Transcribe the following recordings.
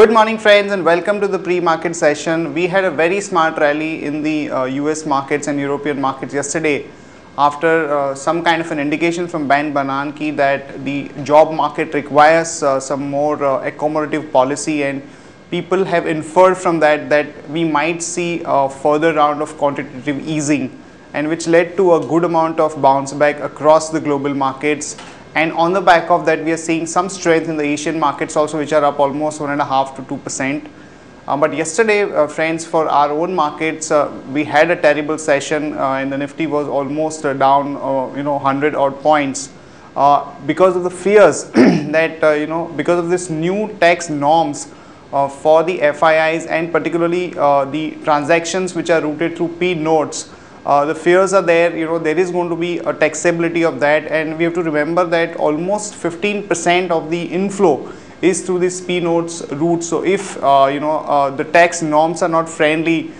Good morning friends and welcome to the pre-market session. We had a very smart rally in the US markets and European markets yesterday after some kind of an indication from Ben Bernanke that the job market requires some more accommodative policy, and people have inferred from that we might see a further round of quantitative easing, and which led to a good amount of bounce back across the global markets. And on the back of that, we are seeing some strength in the Asian markets also, which are up almost 1.5 to 2%. But yesterday, friends, for our own markets, we had a terrible session, and the Nifty was almost down, 100 odd points because of the fears that because of this new tax norms for the FIIs, and particularly the transactions which are routed through P notes. The fears are there, there is going to be a taxability of that, and we have to remember that almost 15% of the inflow is through this P notes route. So if the tax norms are not friendly,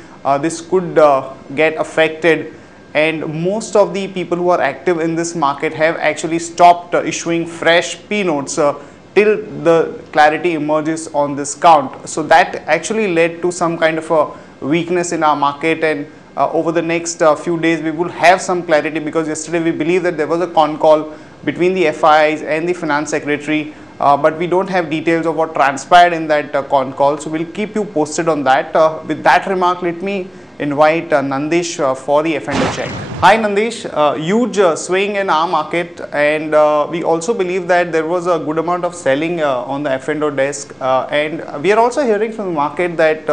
this could get affected, and most of the people who are active in this market have actually stopped issuing fresh P notes till the clarity emerges on this count. So that actually led to some kind of a weakness in our market, and over the next few days we will have some clarity, because yesterday we believe that there was a con call between the FIIs and the finance secretary, but we don't have details of what transpired in that con call, so we'll keep you posted on that. With that remark, let me invite Nandish for the F&O check. Hi Nandish, huge swing in our market, and we also believe that there was a good amount of selling on the F&O desk, and we are also hearing from the market that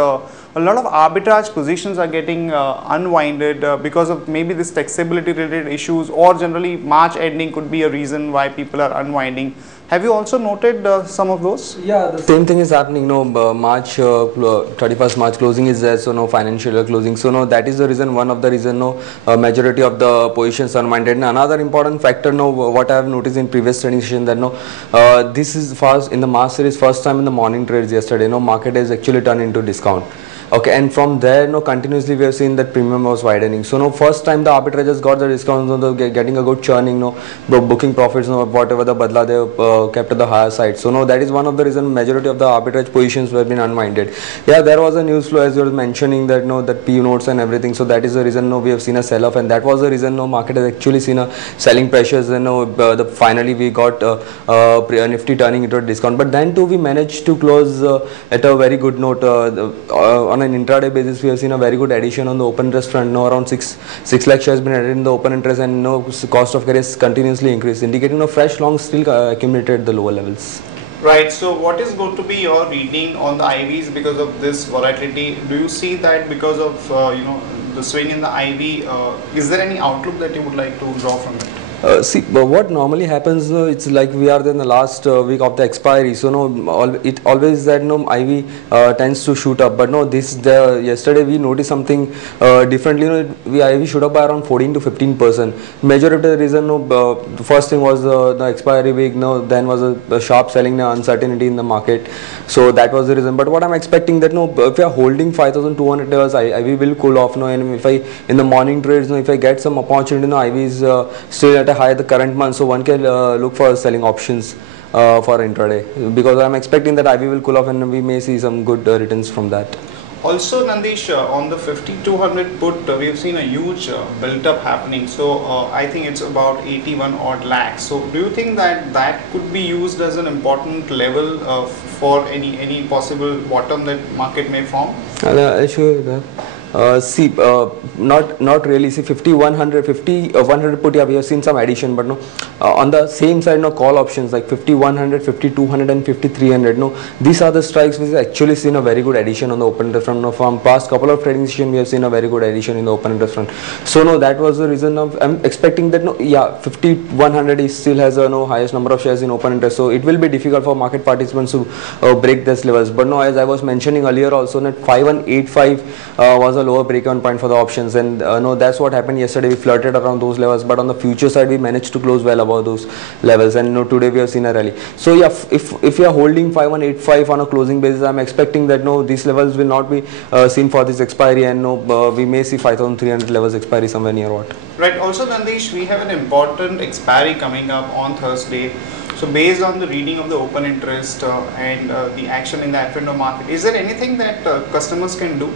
a lot of arbitrage positions are getting unwinded because of maybe this taxability related issues, or generally March ending could be a reason why people are unwinding. Have you also noted some of those? Yeah, the same thing is happening. March 31st March closing is there, so no financial year closing. So no, that is the reason. One of the reason. Majority of the positions unwinded. And another important factor. What I have noticed in previous trading session that this is first in the March series, first time in the morning trades yesterday. Market has actually turned into discount. Okay, and from there, continuously we have seen that premium was widening. So, first time the arbitragers got the discounts, getting a good churning, booking profits, whatever the badla they kept at the higher side. So, that is one of the reasons majority of the arbitrage positions were been unwinded. Yeah, there was a news flow as you were mentioning that that P notes and everything. So, that is the reason we have seen a sell off, and that was the reason market has actually seen a selling pressures. And finally we got Nifty turning into a discount. But then too we managed to close at a very good note. On an intraday basis, we have seen a very good addition on the open interest front. Around 6 lakh shares been added in the open interest, and cost of carry has continuously increased, indicating fresh longs still accumulated at the lower levels. Right. So, what is going to be your reading on the IVs because of this volatility? Do you see that because of the swing in the IV? Is there any outlook that you would like to draw from it? See, what normally happens, it's like we are in the last week of the expiry, so it always that IV tends to shoot up, but yesterday we noticed something differently. IV shoot up by around 14 to 15%. Majority of the reason, the first thing was the expiry week. Then was a sharp selling, uncertainty in the market. So that was the reason. But what I'm expecting that if you are holding 5,200 levels, IV will cool off. And if I in the morning trades, if I get some opportunity, IV is still at a high the current month, so one can look for selling options for intraday, because I'm expecting that IV will cool off and we may see some good returns from that. Also, Nandish, on the 5200 put, we have seen a huge built up happening. So I think it's about 81 odd lakhs. So do you think that could be used as an important level for any possible bottom that market may form? I'll show you that. See, not really. See, 100 put, yeah, we have seen some addition, but on the same side, call options like 5100, 5200 and 5300. These are the strikes which actually seen a very good addition on the open interest front. From past couple of trading sessions, we have seen a very good addition in the open interest front. So that was the reason of I'm expecting that 5100 is still has a highest number of shares in open interest. So it will be difficult for market participants to break these levels. But as I was mentioning earlier, also that 5185 was a lower break-even point for the options, and that's what happened yesterday. We flirted around those levels, but on the future side we managed to close well above those levels, and today we have seen a rally. So yeah, if you are holding 5185 on a closing basis, I'm expecting that these levels will not be seen for this expiry, and we may see 5300 levels expiry somewhere near what. Right. Also, Nandish, we have an important expiry coming up on Thursday. So based on the reading of the open interest and the action in the F&O market, is there anything that customers can do?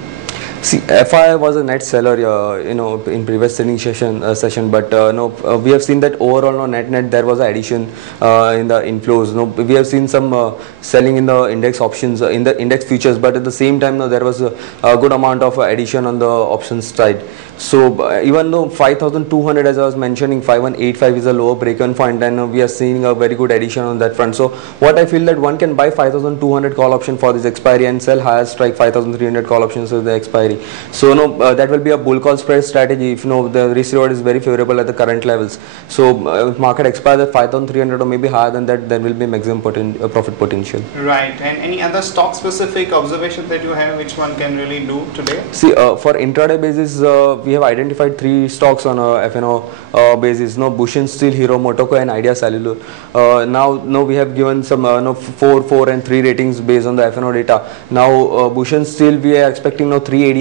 See, FI was a net seller, in previous trading session, but no, we have seen that overall, no, net there was an addition in the inflows. No, we have seen some selling in the index options, in the index futures, but at the same time, no, there was a good amount of addition on the options side. So even though 5,200, as I was mentioning, 5185 is a lower break-even point, and we are seeing a very good addition on that front. So what I feel that one can buy 5,200 call option for this expiry and sell higher strike 5,300 call options with the expiry. So that will be a bull call spread strategy if the risk reward is very favorable at the current levels. So if market expires at 5,300 or maybe higher than that, there will be maximum profit potential. Right. And any other stock specific observations that you have which one can really do today? See, for intraday basis, we have identified 3 stocks on a F&O basis. Bushin Steel, Hero Motoko and Idea Cellular. Now we have given some 4, 4 and 3 ratings based on the F&O data. Now Bushin Steel, we are expecting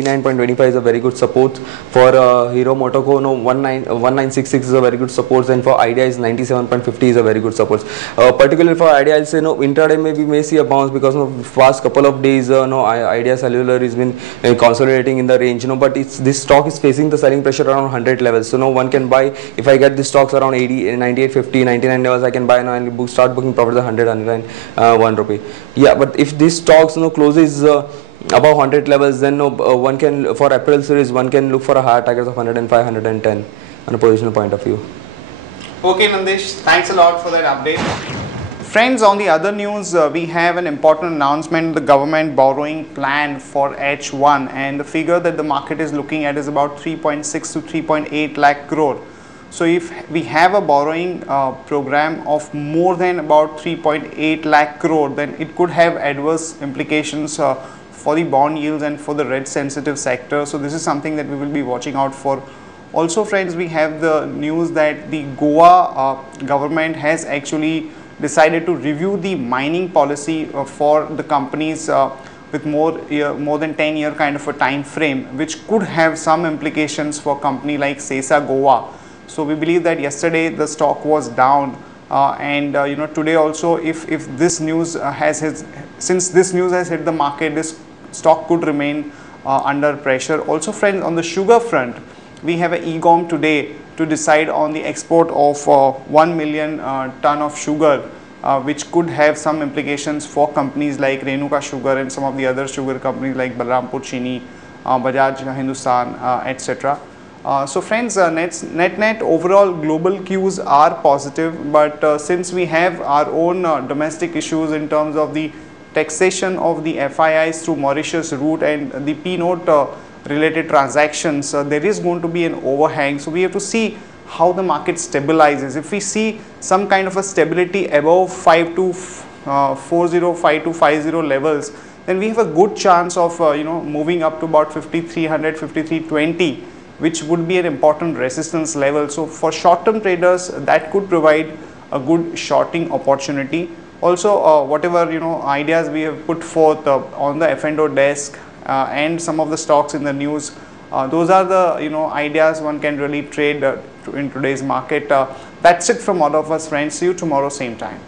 389.25 is a very good support. For Hero Motoko, 1966 is a very good support, and for Idea is 97.50 is a very good support. Particularly for Idea, I'll say intraday we may see a bounce because past couple of days Idea Cellular has been consolidating in the range, but this stock is facing the selling pressure around 100 levels. So one can buy, if I get the stocks around 80, 98, 50, 99 levels, I can buy now and start booking profit at 100, 101 rupee. Yeah, but if this stocks closes above 100 levels, then one can, for April series, one can look for a higher target of 105, 110 on a positional point of view. Okay, Nandesh, thanks a lot for that update. Friends, on the other news, we have an important announcement, the government borrowing plan for H1, and the figure that the market is looking at is about 3.6 to 3.8 lakh crore. So if we have a borrowing program of more than about 3.8 lakh crore, then it could have adverse implications for the bond yields and for the rate sensitive sector. So this is something that we will be watching out for. Also friends, we have the news that the Goa government has actually decided to review the mining policy for the companies with more than 10-year kind of a time frame, which could have some implications for a company like Sesa Goa. So we believe that yesterday the stock was down, and today also, if this news since this news has hit the market, this stock could remain under pressure. Also friends, on the sugar front, we have an EGOM today to decide on the export of 1 million ton of sugar, which could have some implications for companies like Renuka Sugar and some of the other sugar companies like Balrampur Chini, Bajaj Hindustan, etc. So friends, net overall global cues are positive, but since we have our own domestic issues in terms of the taxation of the FIIs through Mauritius route and the P-note related transactions, there is going to be an overhang. So we have to see how the market stabilizes. If we see some kind of a stability above 5240, 5250 levels, then we have a good chance of moving up to about 5300, 5320, which would be an important resistance level. So for short-term traders, that could provide a good shorting opportunity. Also, whatever ideas we have put forth on the F&O desk and some of the stocks in the news, those are the ideas one can really trade in today's market. That's it from all of us, friends. See you tomorrow, same time.